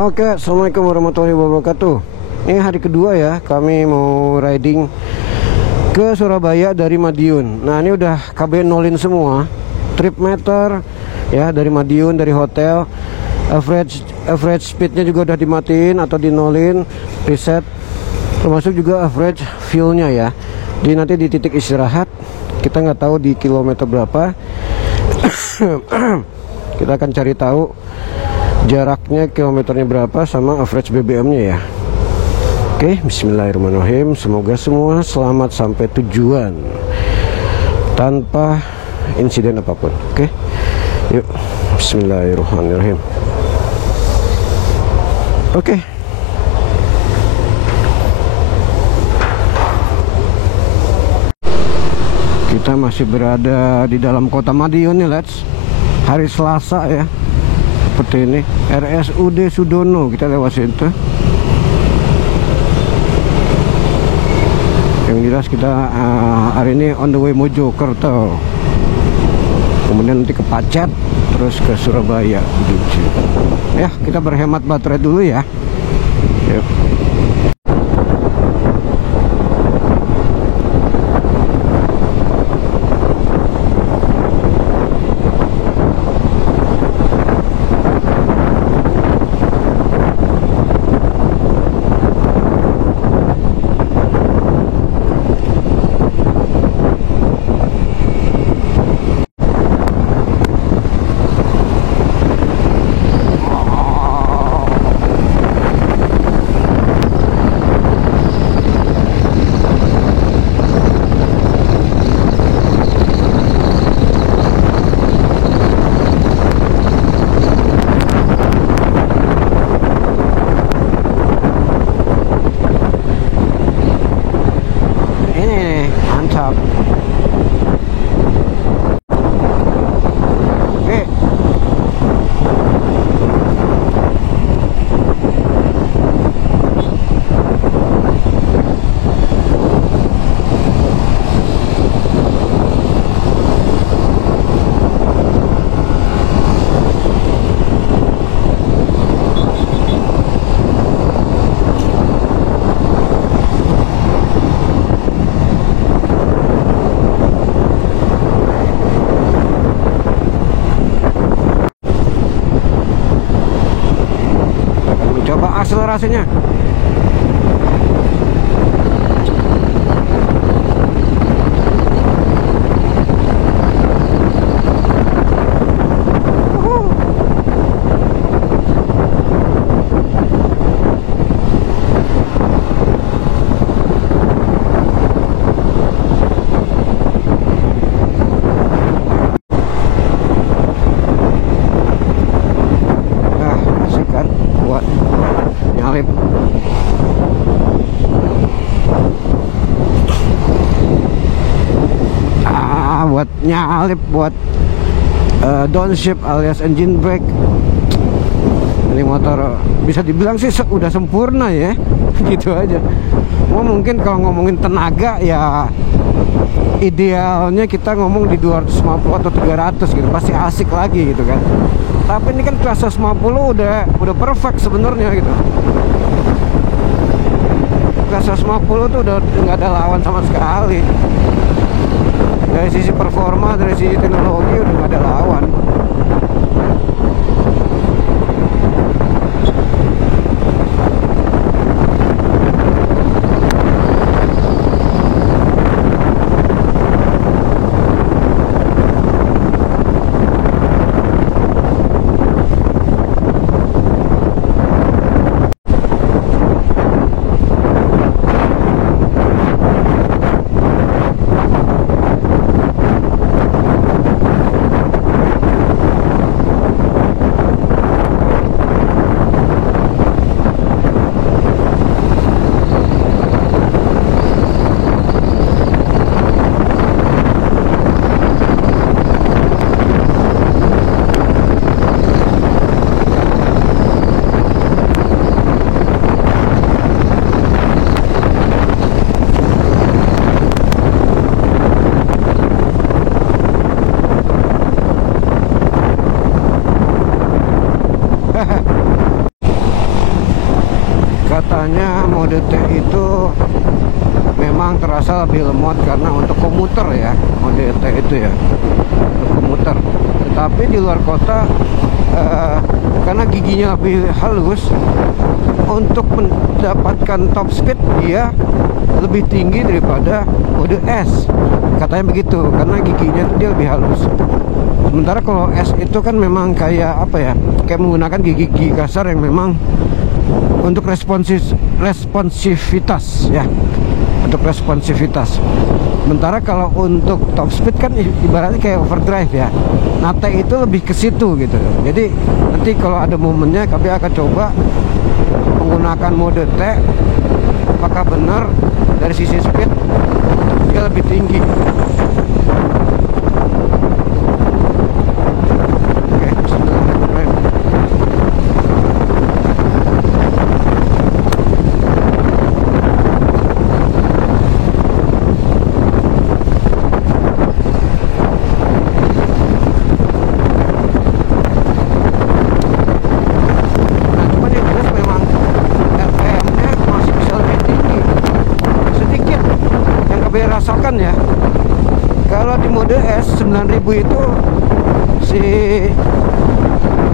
Oke, assalamualaikum warahmatullahi wabarakatuh. Ini hari kedua ya, kami mau riding ke Surabaya dari Madiun. Nah, ini udah KB nolin semua, trip meter ya dari Madiun, dari hotel. Average speednya juga udah dimatiin atau dinolin, reset, termasuk juga average fuelnya ya. Jadi nanti di titik istirahat kita nggak tahu di kilometer berapa. Kita akan cari tahu jaraknya, kilometernya berapa, sama average BBM-nya ya. Oke, bismillahirrahmanirrahim. Semoga semua selamat sampai tujuan tanpa insiden apapun. Oke, yuk, bismillahirrahmanirrahim. Oke, kita masih berada di dalam kota Madiun nih, let's. Hari Selasa ya, seperti ini. RSUD Sudono, kita lewat situ. Yang jelas kita hari ini on the way Mojokerto, kemudian nanti ke Pacet, terus ke Surabaya. Ya, kita berhemat baterai dulu ya. Yuk. Coba akselerasinya. Nyalip. Buat nyalip, buat downshift alias engine brake. Ini motor bisa dibilang sih udah sempurna ya. Gitu aja. Mungkin kalau ngomongin tenaga ya idealnya kita ngomong di 250 atau 300 gitu, pasti asik lagi gitu kan. Tapi ini kan kelas 150 udah perfect sebenarnya gitu. Kelas 150 tuh udah nggak ada lawan sama sekali. Dari sisi performa, dari sisi teknologi udah nggak ada lawan. biasanya mode T itu memang terasa lebih lemot karena untuk komuter ya, mode T itu ya untuk komuter. Tetapi di luar kota karena giginya lebih halus, untuk mendapatkan top speed dia lebih tinggi daripada mode S, katanya begitu, karena giginya itu dia lebih halus. Sementara kalau S itu kan memang kayak apa ya, kayak menggunakan gigi-gigi kasar yang memang untuk responsivitas ya, untuk responsivitas. Sementara kalau untuk top speed kan ibaratnya kayak overdrive ya. Nah T itu lebih ke situ gitu. Jadi nanti kalau ada momennya kami akan coba menggunakan mode T, apakah benar dari sisi speed dia lebih tinggi. Rasakan ya, kalau di mode S 9000 itu si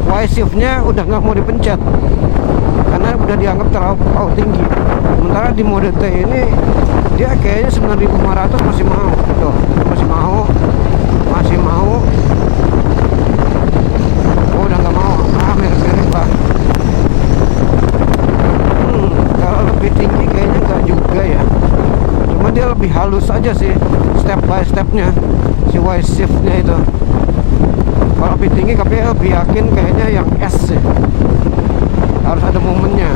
Y shift-nya udah nggak mau dipencet karena udah dianggap terlalu tinggi. Sementara di mode T ini dia kayaknya 9500 masih mau tuh, masih mau. Oh udah nggak mau, mirip-mirip lah. Kalau lebih tinggi kayaknya nggak juga ya, cuma dia lebih halus aja sih step by stepnya, si Y shift-nya itu. Kalau lebih tinggi tapi lebih yakin kayaknya yang S sih, harus ada momennya.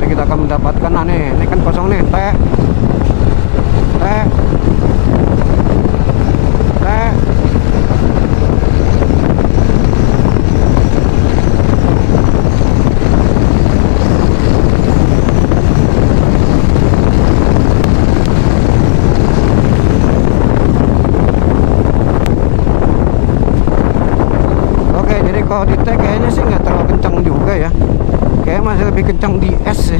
Jadi kita akan mendapatkan ini kan kosong nih, T. Kalau di T kayaknya sih nggak terlalu kencang juga ya, kayak masih lebih kencang di S sih.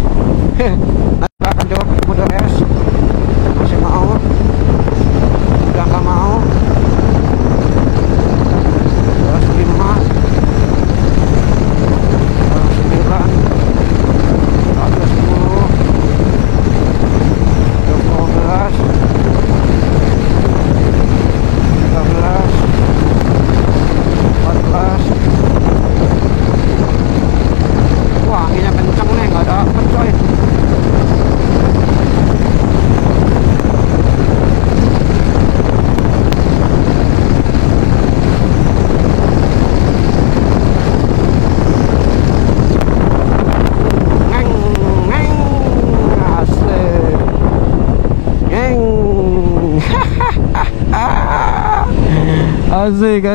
Nanti akan coba mode S, masih mau, udah nggak mau. 5, 9, 10, 12, 13, 14. Wah, anginnya kenceng nih, nggak dapet coy.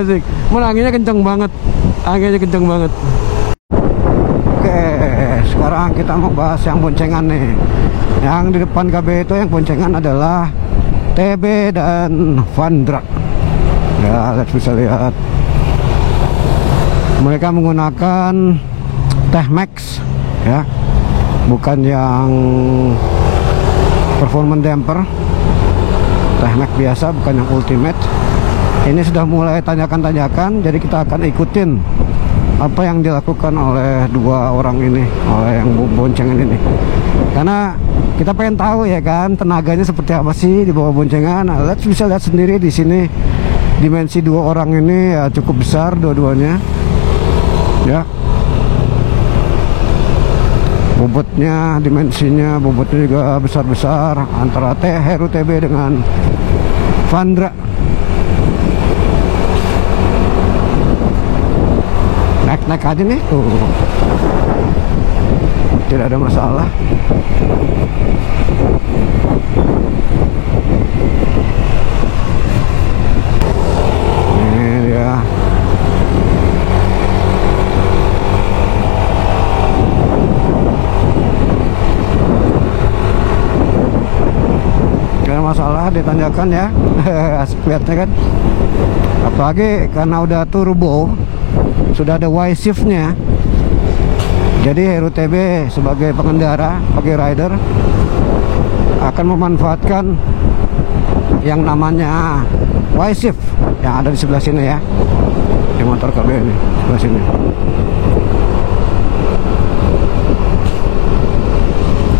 Asik. Mana anginnya kenceng banget. Oke, sekarang kita mau bahas yang boncengan nih. Yang di depan KB itu yang boncengan adalah TB dan Vandra. Ya, bisa lihat. Mereka menggunakan T-Max ya. Bukan yang performance damper. T-Max biasa, bukan yang ultimate. Ini sudah mulai tanyakan-tanyakan, jadi kita akan ikutin apa yang dilakukan oleh dua orang ini, oleh yang boncengan ini. Karena kita pengen tahu ya kan, tenaganya seperti apa sih di bawah boncengan. Nah, bisa lihat sendiri di sini, dimensi dua orang ini ya cukup besar dua-duanya. Ya. Bobotnya, dimensinya, bobotnya juga besar-besar antara Heru TB dengan Vandra. Naik aja nih tuh, tidak ada masalah. Ini dia. Gak ada masalah, dia tanjakan ya. Asik lihatnya kan, apalagi karena udah turbo, sudah ada Y shift-nya. Jadi Hero TB sebagai pengendara, sebagai rider akan memanfaatkan yang namanya Y shift yang ada di sebelah sini ya, di motor KB ini sebelah sini.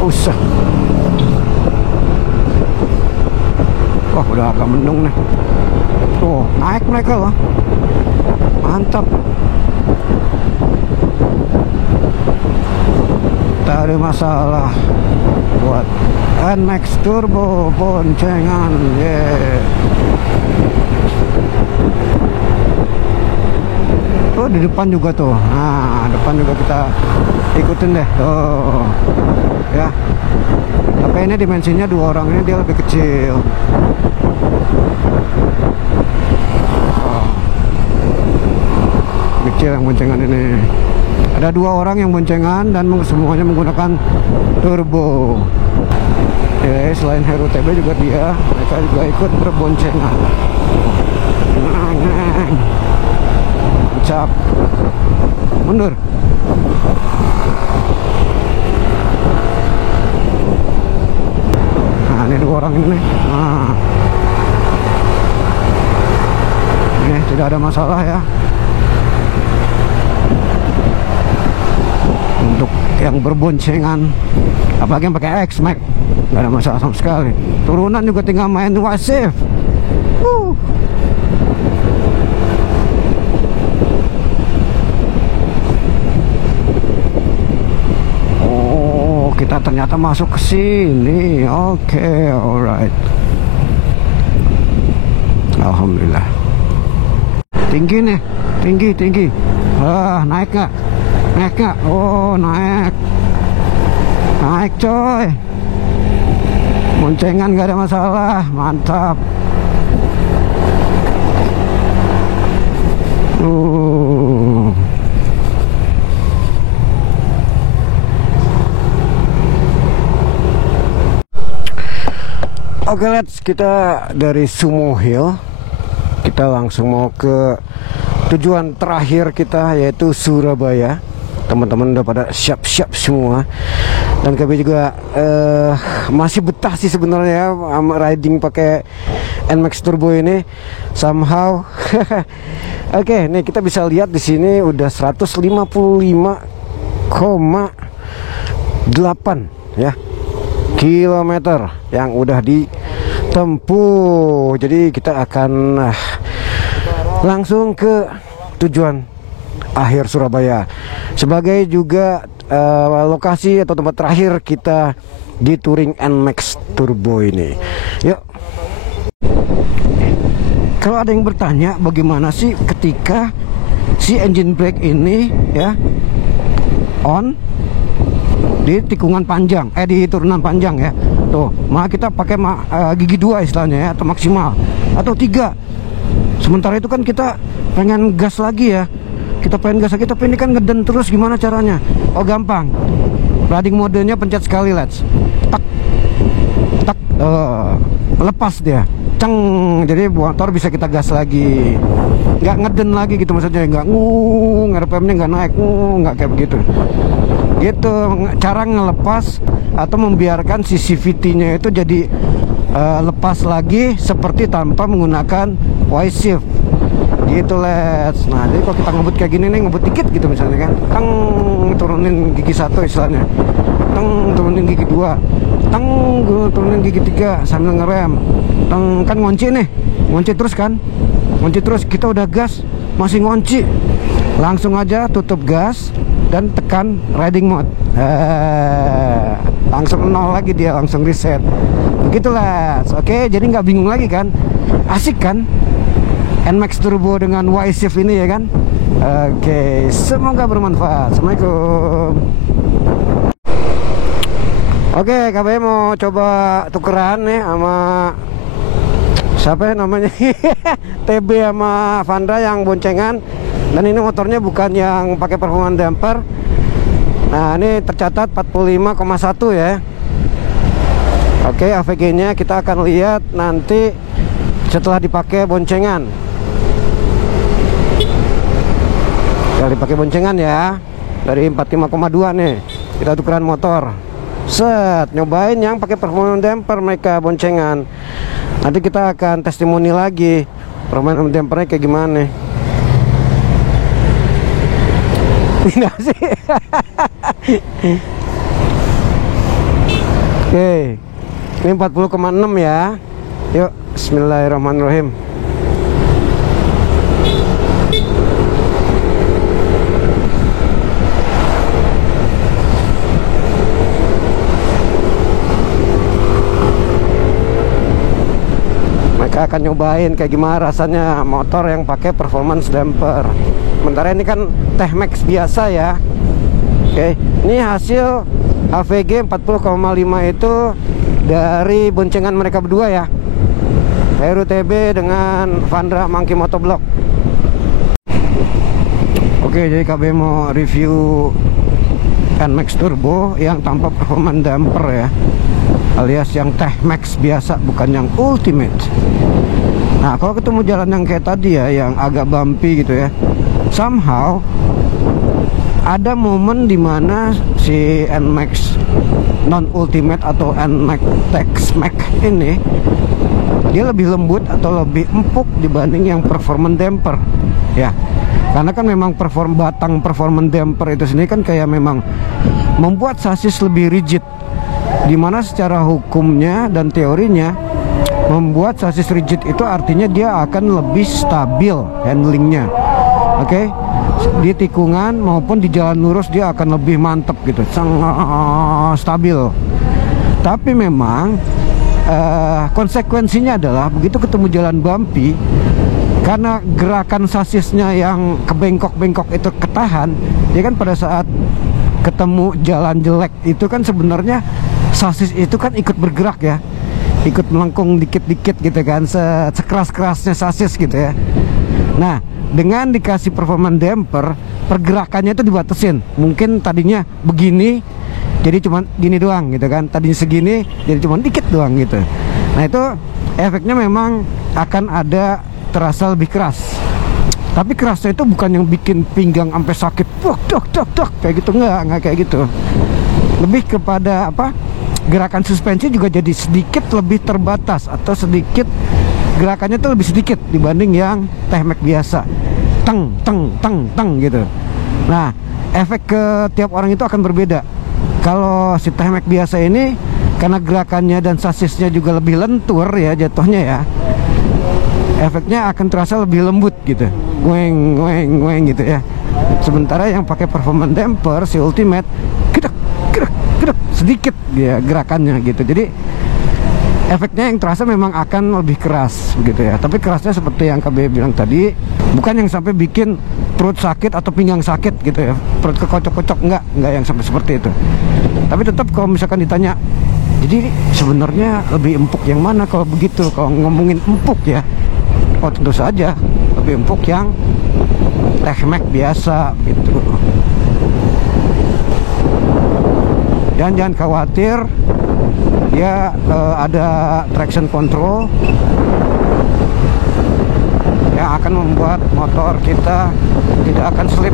Usah. Wah, udah agak mendung nih. Tuh, naik mereka loh. Mantap. Tak ada masalah buat NMAX Turbo boncengan. Yeah. Tuh di depan juga tuh. Nah, depan juga kita ikutin deh. Tuh. Ya. Tapi ini dimensinya 2 orang ini dia lebih kecil. Oh. Kecil yang boncengan ini. Ada 2 orang yang boncengan dan semuanya menggunakan turbo. Ya, selain Hero TB juga mereka juga ikut berboncengan. Ucap mundur. Nah, ini 2 orang ini nih. Nah, ini tidak ada masalah ya. Untuk yang berboncengan, apalagi yang pakai X-Max, nggak ada masalah sama sekali. Turunan juga tinggal main wasif. Oh, kita ternyata masuk ke sini. Oke, alright. Alhamdulillah. Tinggi nih, tinggi. Naik nggak? Naik nggak? Oh, naik coy. Boncengan nggak ada masalah, mantap. Oke, let's kita dari Sumo Hill kita langsung mau ke tujuan terakhir kita, yaitu Surabaya. Teman-teman udah pada siap-siap semua, dan kami juga masih betah sih sebenarnya riding pakai NMAX Turbo ini somehow. Oke, nih kita bisa lihat di sini udah 155,8 ya kilometer yang udah ditempuh. Jadi kita akan langsung ke tujuan akhir Surabaya, sebagai juga lokasi atau tempat terakhir kita di touring NMAX Turbo ini. Yuk. Kalau ada yang bertanya bagaimana sih ketika si engine brake ini ya on di tikungan panjang, di turunan panjang ya, tuh maka kita pakai gigi 2 istilahnya ya, atau maksimal, atau 3. Sementara itu kan kita pengen gas lagi ya, kita pengen gas lagi, tapi ini kan ngeden terus. Gimana caranya? Oh, gampang. Riding modenya pencet sekali, let's tak tak, lepas dia, ceng, jadi motor bisa kita gas lagi, nggak ngeden lagi gitu maksudnya, nggak RPM-nya nggak naik, nggak kayak begitu gitu. Cara ngelepas atau membiarkan si CVT-nya itu jadi lepas lagi seperti tanpa menggunakan Y shift gitu, let's. Nah, jadi kalau kita ngebut kayak gini nih, ngebut dikit gitu misalnya kan, teng, turunin gigi 1 istilahnya, teng, turunin gigi 2, teng, turunin gigi 3 sambil ngerem, teng, kan ngunci nih, ngunci terus kan, ngunci terus. Kita udah gas masih ngunci, langsung aja tutup gas dan tekan riding mode, langsung 0 lagi, dia langsung reset begitulah. Oke, jadi nggak bingung lagi kan, asik kan NMAX Turbo dengan Y shift ini ya kan. Oke, semoga bermanfaat. Assalamualaikum. Oke, KB mau coba tukeran nih sama siapa ya namanya, TB sama Vanda yang boncengan. Dan ini motornya bukan yang pakai performance damper. Nah, ini tercatat 45,1 ya. Oke, AVG nya kita akan lihat nanti setelah dipakai boncengan. Setelah dipakai boncengan ya, dari 45,2 nih kita tukeran motor. Set, nyobain yang pakai performance damper mereka boncengan. Nanti kita akan testimoni lagi performance dampernya kayak gimana. Ini sih. Oke, ini 40,6 ya. Yuk, bismillahirrahmanirrahim. Mereka akan nyobain kayak gimana rasanya motor yang pakai performance damper. Sementara ini kan T-Max biasa ya. Oke, ini hasil AVG 40,5 itu dari boncengan mereka berdua ya, Heru TB dengan Vandra Monkey Motovlog. Oke, jadi KB mau review NMAX Turbo yang tanpa performance damper ya, alias yang T-Max biasa, bukan yang Ultimate. Nah, kalau ketemu jalan yang kayak tadi ya, yang agak bumpy gitu ya, somehow ada momen dimana si NMAX non ultimate atau NMAX Tex-Max ini dia lebih lembut atau lebih empuk dibanding yang performance damper ya, karena kan memang batang performance damper itu sendiri kan kayak memang membuat sasis lebih rigid, dimana secara hukumnya dan teorinya membuat sasis rigid itu artinya dia akan lebih stabil handlingnya. Oke, di tikungan maupun di jalan lurus dia akan lebih mantep gitu, sangat stabil. Tapi memang konsekuensinya adalah begitu ketemu jalan bumpy, karena gerakan sasisnya yang kebengkok-bengkok itu ketahan, ya kan pada saat ketemu jalan jelek itu kan sebenarnya sasis itu kan ikut bergerak ya, ikut melengkung dikit-dikit gitu kan, sekeras-kerasnya sasis gitu ya. Nah, dengan dikasih performance damper, pergerakannya itu dibatasin. Mungkin tadinya begini, jadi cuma gini doang gitu kan. Tadinya segini, jadi cuma dikit doang gitu. Nah, itu efeknya memang akan ada terasa lebih keras. Tapi kerasnya itu bukan yang bikin pinggang sampai sakit, dok kayak gitu, nggak kayak gitu. Lebih kepada apa? Gerakan suspensi juga jadi sedikit lebih terbatas, atau sedikit gerakannya tuh lebih sedikit dibanding yang T-Max biasa, teng gitu. Nah, efek ke tiap orang itu akan berbeda. Kalau si T-Max biasa ini karena gerakannya dan sasisnya juga lebih lentur ya jatuhnya ya, efeknya akan terasa lebih lembut gitu, ngueng gitu ya. Sementara yang pakai performance damper si Ultimate gedek sedikit ya gerakannya gitu. Jadi efeknya yang terasa memang akan lebih keras gitu ya. Tapi kerasnya seperti yang KB bilang tadi, bukan yang sampai bikin perut sakit atau pinggang sakit gitu ya, perut kekocok-kocok, enggak yang sampai seperti itu. Tapi tetap kalau misalkan ditanya, jadi sebenarnya lebih empuk yang mana kalau begitu, kalau ngomongin empuk ya, oh tentu saja lebih empuk yang T-Max biasa gitu. Dan jangan khawatir, dia ada traction control yang akan membuat motor kita tidak akan slip.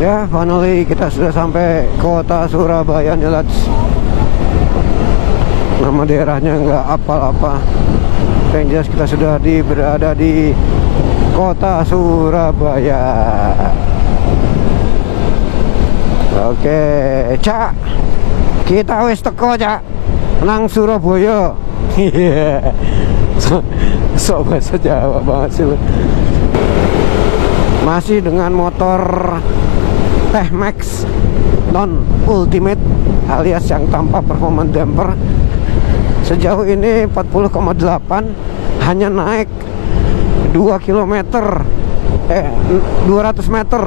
Ya, finally kita sudah sampai kota Surabaya nih, lads. Nama daerahnya nggak apa-apa, yang jelas kita sudah berada di kota Surabaya. Oke, Cak, kita wis teko, Cak, nang Surabaya. Iya. So bahasa Jawa banget sih lu. Masih dengan motor T-Max non ultimate alias yang tanpa performance damper. Sejauh ini 40,8, hanya naik 2 km 200 meter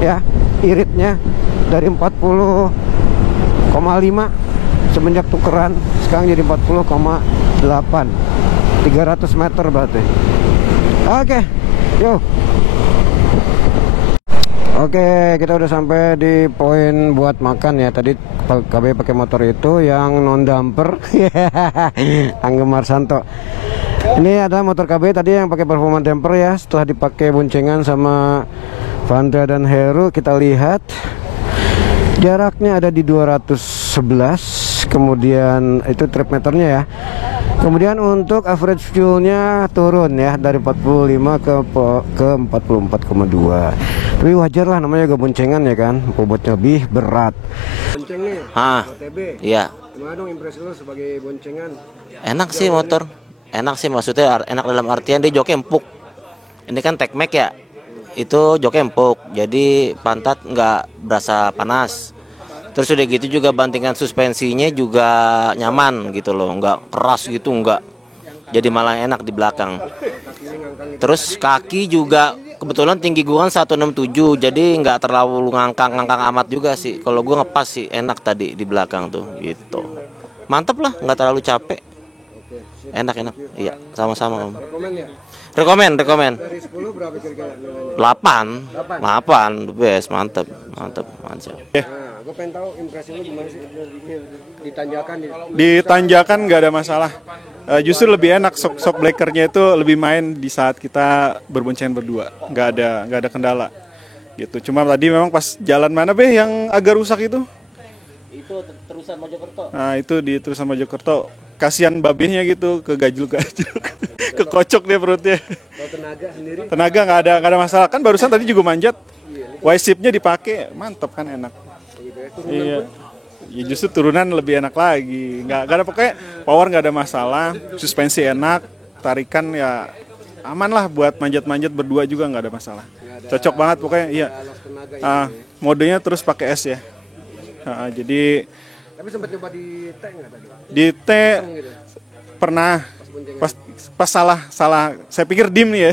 ya iritnya, dari 40,5 semenjak tukeran sekarang jadi 40,8, 300 meter berarti. Oke, yuk. Oke, kita udah sampai di poin buat makan ya. Tadi KB pakai motor itu yang non damper. Angga Marsanto. Ini ada motor KB tadi yang pakai performa damper ya. Setelah dipakai boncengan sama Vandra dan Heru, kita lihat jaraknya ada di 211. Kemudian itu trip meternya ya. Kemudian untuk average fuelnya turun ya dari 45 ke 44,2. Tapi wajar lah, namanya juga boncengan ya kan, bobotnya lebih berat. Bonceng nih, OTB. Iya. Gimana dong impresi lo sebagai boncengan? Enak sih motor. Enak sih, maksudnya enak dalam artian dia joknya empuk. Ini kan Tekmek ya. Itu joknya empuk. Jadi pantat nggak berasa panas. Terus udah gitu juga bantingan suspensinya juga nyaman gitu loh, nggak keras gitu, nggak. Jadi malah enak di belakang. Terus kaki juga kebetulan tinggi gua kan 167, jadi nggak terlalu ngangkang amat juga sih. Kalau gua ngepas sih enak tadi di belakang tuh gitu. Mantep lah, nggak terlalu capek. Enak. Iya, sama-sama Om. Rekomen. Dari 10 berapa kira-kira nilainya? 8, the best, mantep. Nah, gue pengen tahu impresi lu gimana sih di tanjakan nggak ada masalah. Justru lebih enak, shock breakernya itu lebih main di saat kita berboncengan berdua, nggak ada kendala gitu. Cuma tadi memang pas jalan mana yang agak rusak itu Terusan Mojokerto. Nah itu di terusan Mojokerto, kasihan babehnya gitu, kegajul-gajul kekocok dia perutnya. Tenaga nggak ada masalah, kan barusan tadi juga manjat, Y-shape-nya dipakai, mantap kan, enak. Iya. Ya justru turunan lebih enak lagi, nggak ada, pokoknya power nggak ada masalah, suspensi enak, tarikan ya aman lah buat manjat-manjat berdua juga nggak ada masalah, cocok banget pokoknya. Iya. Modenya terus pakai S ya. Jadi. Tapi sempat coba di T nggak tadi? Di T gitu. Pernah pas salah, saya pikir dim nih ya.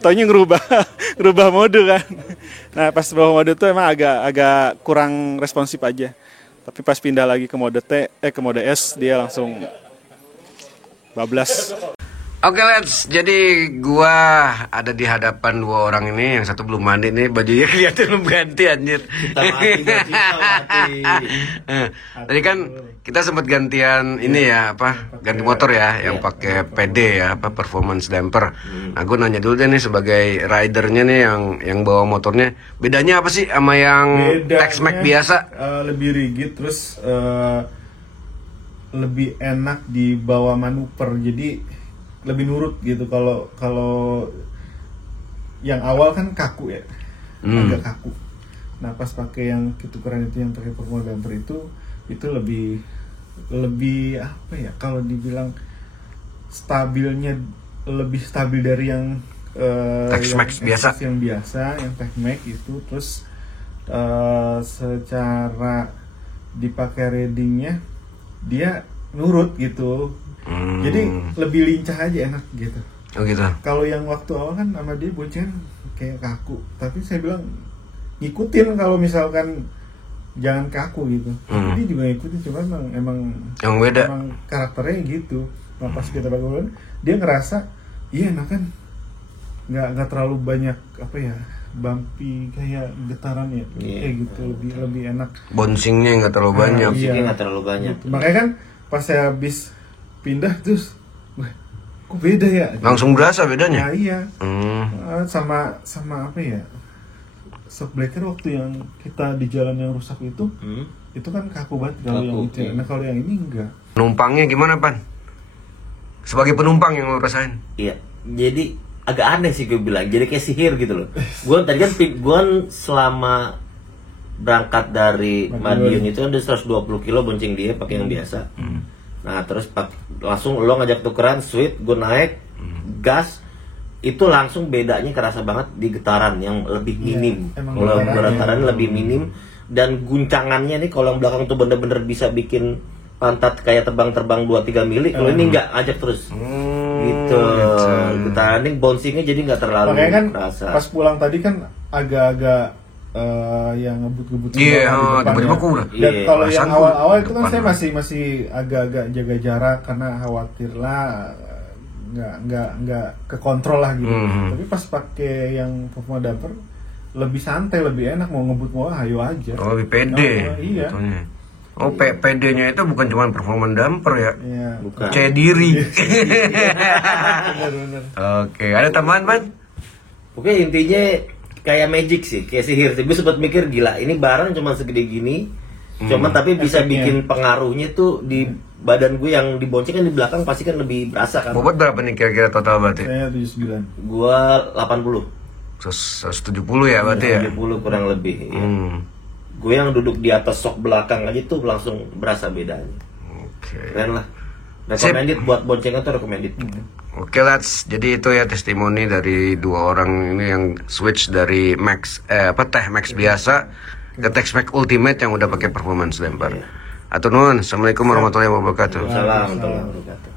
Taunya ngerubah mode kan. Nah pas bawa mode tuh emang agak kurang responsif aja. Tapi pas pindah lagi ke mode ke mode S, dia langsung bablas. Oke, jadi gua ada di hadapan dua orang ini, yang satu belum mandi nih, bajunya kelihatan belum ganti anjir. Tadi kan kita sempat gantian ini ya, ganti motor ya, yang pakai PD ya, performance damper. Nah, gua nanya dulu deh nih sebagai ridernya nih yang bawa motornya, bedanya apa sih sama yang Tekmek biasa? Lebih rigid, terus lebih enak dibawa manuver, jadi lebih nurut gitu. Kalau yang awal kan kaku ya, agak kaku. Nah pas pakai yang tukeran itu, yang pakai performa damper itu lebih apa ya, kalau dibilang stabilnya lebih stabil dari yang Tekmek biasa, yang Tekmek itu. Terus secara dipakai readingnya dia nurut gitu. Jadi lebih lincah aja, enak gitu. Oh gitu. Kalau yang waktu awal kan sama dia boncengan kayak kaku, tapi saya bilang ngikutin kalau misalkan jangan kaku gitu. Dia juga ngikutin, cuma emang yang beda. Emang karakternya gitu. Nah pas kita bangun dia ngerasa iya enak kan, nggak terlalu banyak apa ya, bumpy kayak getaran ya, kayak gitu, lebih enak. Bouncingnya nggak terlalu banyak. Iya, nggak terlalu banyak. Gitu. Makanya kan pas saya habis pindah terus, wah, kok beda ya? Langsung berasa bedanya. Nah, iya. Sama apa ya? Shock breaker waktu yang kita di jalan yang rusak itu kan kaku banget kalau yang itu. Nah kalau yang ini enggak. Penumpangnya gimana, Pan? Sebagai penumpang yang lo rasain? Iya, jadi agak aneh sih gue bilang, jadi kayak sihir gitu loh. Gue tadi kan selama berangkat dari Madiun itu kan dia 120 kilo bonceng dia pakai yang biasa. Nah terus langsung lo ngajak tukeran, sweet, gue naik gas, itu langsung bedanya kerasa banget di getaran yang lebih minim. Kalau getaran lebih minim, dan guncangannya nih kalau yang belakang tuh bener-bener bisa bikin pantat kayak terbang-terbang 2-3 mili. Kalau ini nggak, ajak terus gitu. Getaran ini bouncingnya jadi nggak terlalu. Makanya kan terasa. pas pulang tadi kan agak-agak yang ngebut-ngebut tiba-tiba kurang. Dan kalau yang awal-awal itu kan saya masih agak-agak jaga jarak karena khawatir lah nggak kekontrol lah gitu. Tapi pas pakai yang performa damper lebih santai, lebih enak, mau ngebut mau ayo aja. Oh, lebih pede. Iya. Betulnya. Oh, PD-nya itu bukan cuma performance damper ya. Iya. Bukan. Percaya diri. Bener-bener. Oke, ada tambahan, Ban? Oke, intinya kayak magic sih, kayak sihir sih. Gue sempat mikir gila, ini barang cuma segede gini, cuma tapi bisa Efeknya. bikin pengaruhnya tuh di badan gue yang dibonceng kan di belakang pasti kan lebih berasa kan. Bobot berapa nih kira-kira total berarti? Saya 79. Gua 80, 170 ya berarti ya? 70 kurang lebih. Ya. Gue yang duduk di atas sok belakang aja tuh langsung berasa bedanya. Oke. Keren lah. Recommended buat boncengan tuh recommended. Oke, lads. Jadi itu ya testimoni dari dua orang ini yang switch dari Tech Max biasa ke Tech Max Ultimate yang udah pakai performance damper. Atur nuhun. Assalamualaikum warahmatullahi wabarakatuh. Salam warahmatullahi wabarakatuh.